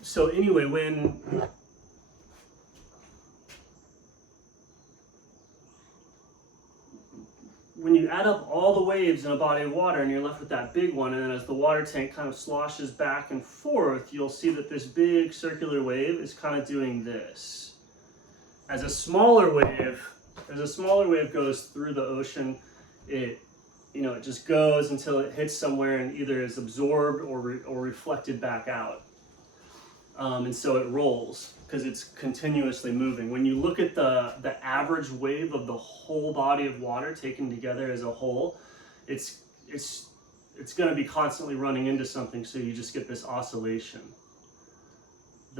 So anyway, when you add up all the waves in a body of water and you're left with that big one, and then as the water tank kind of sloshes back and forth, you'll see that this big circular wave is kind of doing this. As a smaller wave goes through the ocean, it just goes until it hits somewhere and either is absorbed or reflected back out. And so it rolls because it's continuously moving. When you look at the average wave of the whole body of water taken together as a whole, it's going to be constantly running into something, so you just get this oscillation.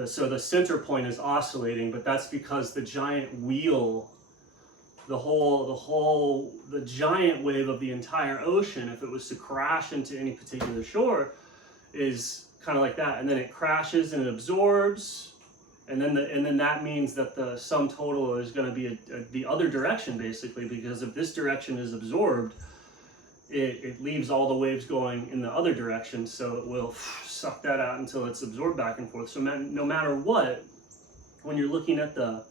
So the center point is oscillating, but that's because the giant wheel, the giant wave of the entire ocean, if it was to crash into any particular shore, is kind of like that, and then it crashes and it absorbs, and then that means that the sum total is going to be the other direction, basically, because if this direction is absorbed, it leaves all the waves going in the other direction, so it will suck that out until it's absorbed back and forth. So no matter what, when you're looking at the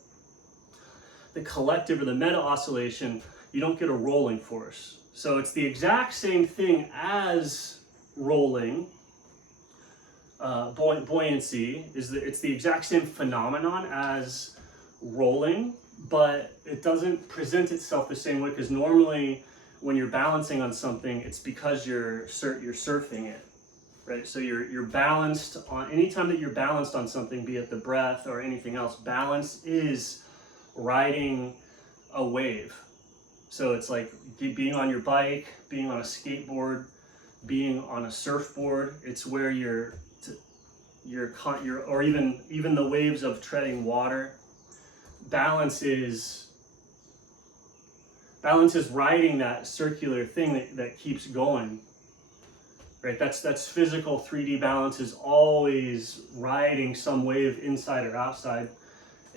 collective or the meta oscillation, you don't get a rolling force. So it's the exact same thing as rolling. Buoyancy it's the exact same phenomenon as rolling, but it doesn't present itself the same way, because normally when you're balancing on something, it's because you're surfing it, right? So you're balanced on, anytime that you're balanced on something, be it the breath or anything else, balance is riding a wave. So it's like being on your bike, being on a skateboard, being on a surfboard. It's where you're or even the waves of treading water. Balance is riding that circular thing that keeps going, right? That's physical. 3D balance is always riding some wave inside or outside,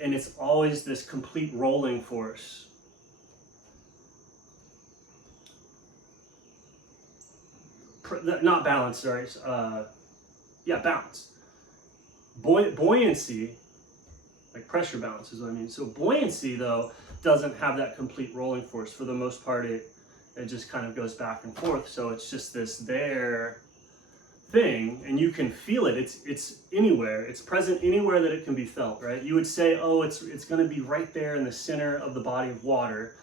and it's always this complete rolling force. Not balance, sorry. Balance. Buoyancy, like pressure balance is what I mean. So buoyancy, though, doesn't have that complete rolling force. For the most part, it just kind of goes back and forth. So it's just this there thing, and you can feel it. It's anywhere. It's present anywhere that it can be felt, right? You would say, oh, it's going to be right there in the center of the body of water,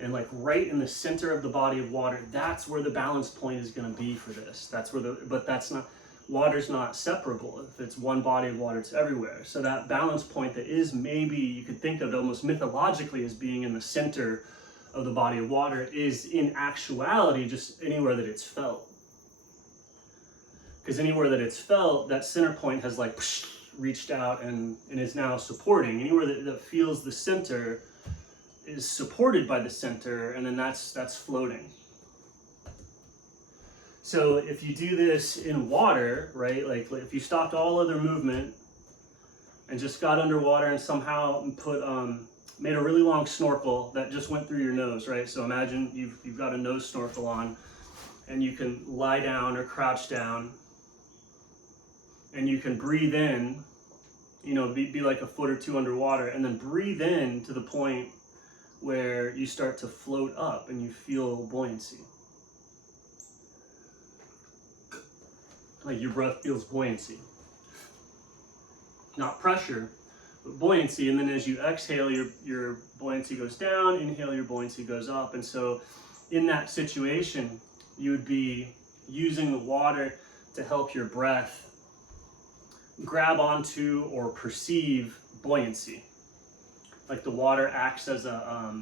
and like right in the center of the body of water, that's where the balance point is going to be for this. That's where but that's not. Water's not separable. If it's one body of water, it's everywhere. So that balance point that is, maybe you could think of it almost mythologically as being in the center of the body of water, is in actuality just anywhere that it's felt. Because anywhere that it's felt, that center point has like reached out and is now supporting. Anywhere that feels the center is supported by the center, and then that's floating. So if you do this in water, right, like if you stopped all other movement and just got underwater and somehow made a really long snorkel that just went through your nose, right? So imagine you've got a nose snorkel on, and you can lie down or crouch down, and you can breathe in, be like a foot or two underwater, and then breathe in to the point where you start to float up and you feel buoyancy. Like your breath feels buoyancy. Not pressure, but buoyancy. And then as you exhale, your buoyancy goes down, inhale, your buoyancy goes up. And so in that situation, you would be using the water to help your breath grab onto or perceive buoyancy. Like the water acts as the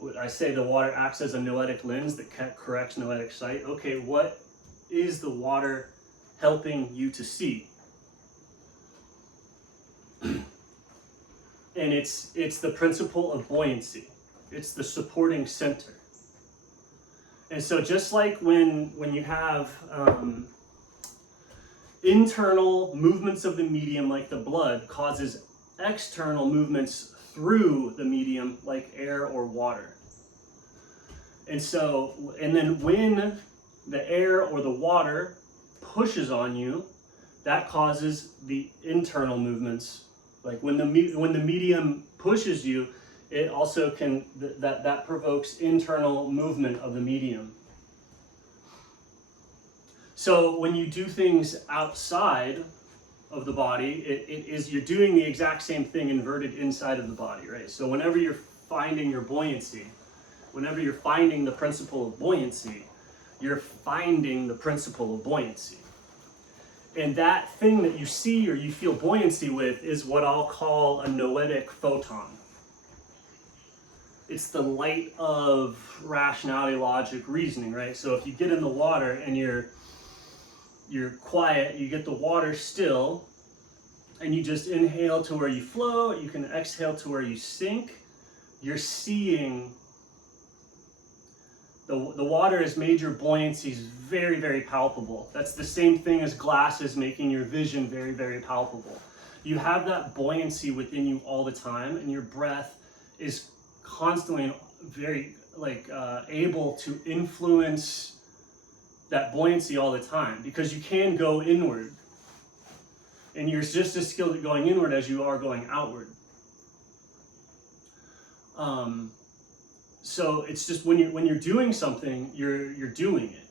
water acts as a noetic lens that corrects noetic sight. Okay, what is the water helping you to see? And it's the principle of buoyancy. It's the supporting center. And so just like when you have internal movements of the medium, like the blood, causes external movements through the medium, like air or water. And then when the air or the water pushes on you, that causes the internal movements. Like when the medium pushes you, it also can, that provokes internal movement of the medium. So when you do things outside of the body, you're doing the exact same thing inverted inside of the body, right? So whenever you're finding your buoyancy, whenever you're finding the principle of buoyancy, you're finding the principle of buoyancy. And that thing that you see or you feel buoyancy with is what I'll call a noetic photon. It's the light of rationality, logic, reasoning, right? So if you get in the water and you're quiet, you get the water still, and you just inhale to where you float, you can exhale to where you sink, you're seeing the water has made your buoyancy very, very palpable. That's the same thing as glasses making your vision very, very palpable. You have that buoyancy within you all the time, and your breath is constantly very able to influence that buoyancy all the time, because you can go inward, and you're just as skilled at going inward as you are going outward. So it's just when you're doing something, you're doing it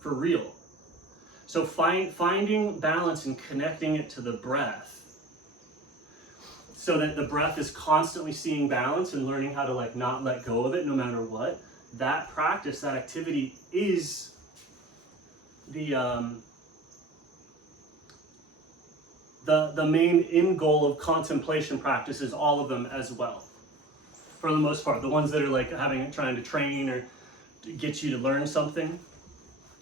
for real. So finding balance and connecting it to the breath, so that the breath is constantly seeing balance and learning how to not let go of it no matter what. That practice, that activity is the main end goal of contemplation practices, all of them as well. For the most part, the ones that are trying to train or to get you to learn something,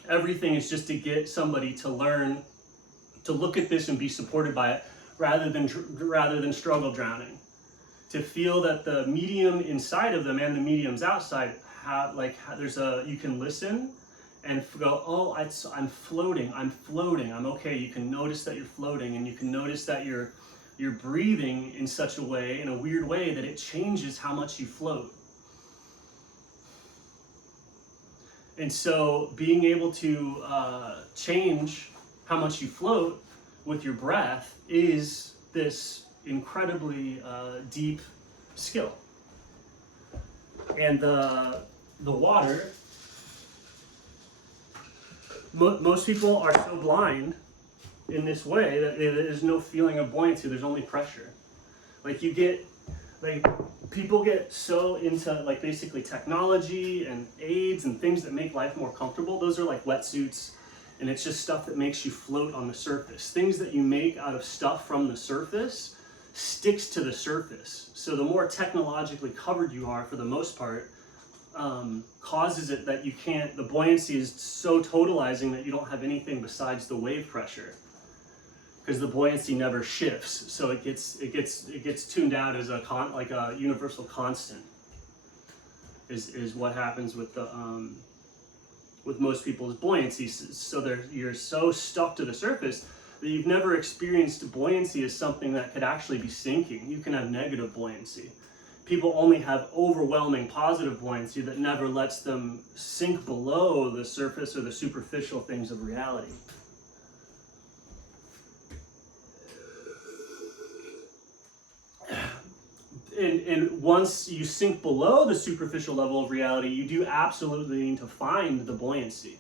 everything is just to get somebody to learn to look at this and be supported by it, rather than struggle drowning. To feel that the medium inside of them and the mediums outside you can listen and go, oh, I'm floating, I'm okay. You can notice that you're floating, and you can notice that you're breathing in such a way, in a weird way, that it changes how much you float. And so being able to change how much you float with your breath is this incredibly deep skill. And the water, most people are so blind in this way that there's no feeling of buoyancy, there's only pressure. People get so into basically technology and aids and things that make life more comfortable. Those are like wetsuits, and it's just stuff that makes you float on the surface. Things that you make out of stuff from the surface sticks to the surface. So the more technologically covered you are, for the most part, causes it that you can't, the buoyancy is so totalizing that you don't have anything besides the wave pressure, because the buoyancy never shifts. So it gets tuned out as a universal constant is what happens with most people's buoyancy. So you're so stuck to the surface that you've never experienced buoyancy as something that could actually be sinking. You can have negative buoyancy. People only have overwhelming positive buoyancy that never lets them sink below the surface or the superficial things of reality. And once you sink below the superficial level of reality, you do absolutely need to find the buoyancy.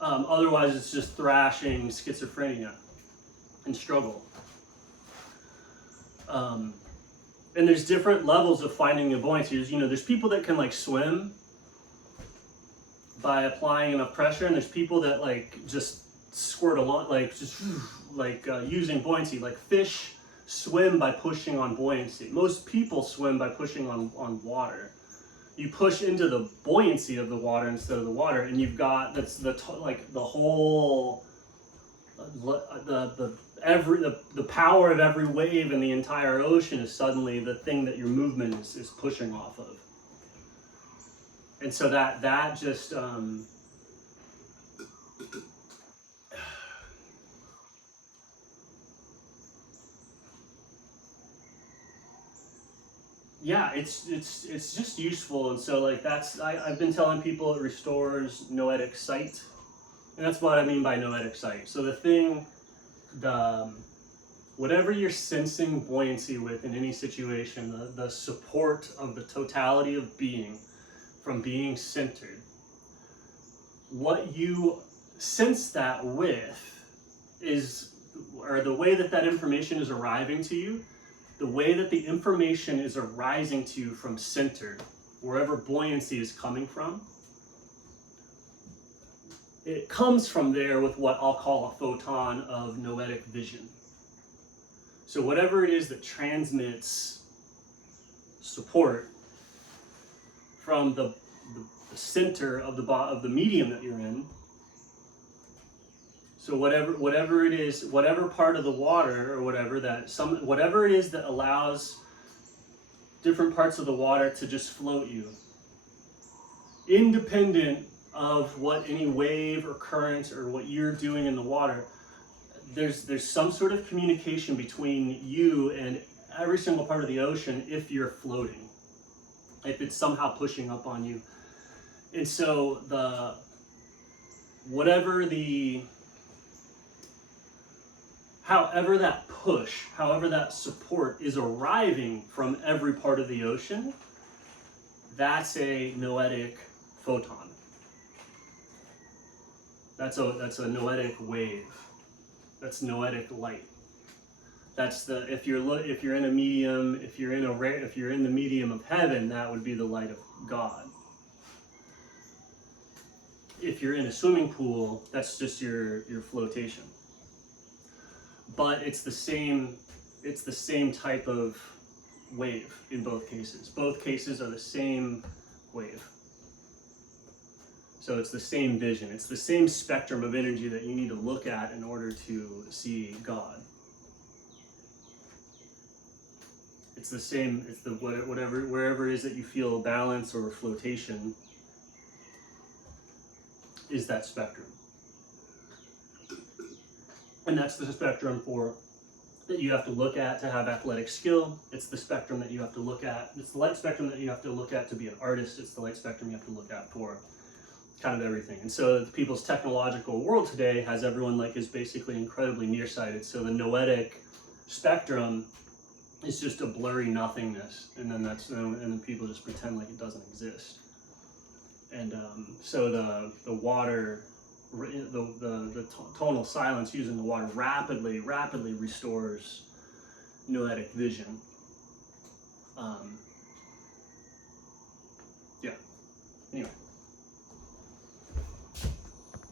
Otherwise, it's just thrashing schizophrenia and struggle. And there's different levels of finding the buoyancy. There's people that can swim by applying enough pressure, and there's people that just squirt along, using buoyancy. Like fish swim by pushing on buoyancy. Most people swim by pushing on water. You push into the buoyancy of the water instead of the water, and you've got the power of every wave in the entire ocean is suddenly the thing that your movement is pushing off of. And so that just yeah, it's just useful. And so I've been telling people it restores noetic sight. And that's what I mean by noetic sight. So the thing, whatever you're sensing buoyancy with in any situation, the support of the totality of being from being centered, what you sense that with is, or the way that that information is arriving to you, the way that the information is arising to you from centered, wherever buoyancy is coming from, it comes from there with what I'll call a photon of noetic vision. So whatever it is that transmits support from the center of the medium that you're in. So whatever it is, whatever part of the water or whatever it is that allows different parts of the water to just float you, independent of what any wave or current or what you're doing in the water, there's some sort of communication between you and every single part of the ocean if you're floating, if it's somehow pushing up on you. And so however that push, however that support is arriving from every part of the ocean, that's a noetic photon. That's a noetic wave. That's noetic light. That's if you're in a medium, if you're in the medium of heaven, that would be the light of God. If you're in a swimming pool, that's just your flotation. But it's the same type of wave in both cases. Both cases are the same wave. So it's the same vision. It's the same spectrum of energy that you need to look at in order to see God. It's the same, it's the wherever it is that you feel balance or flotation is that spectrum. And that's the spectrum that you have to look at to have athletic skill. It's the spectrum that you have to look at. It's the light spectrum that you have to look at to be an artist. It's the light spectrum you have to look at for kind of everything. And so people's technological world today has everyone is basically incredibly nearsighted. So the noetic spectrum is just a blurry nothingness, and then people just pretend like it doesn't exist. And so the water, the tonal silence using the water rapidly restores noetic vision. Yeah. Anyway.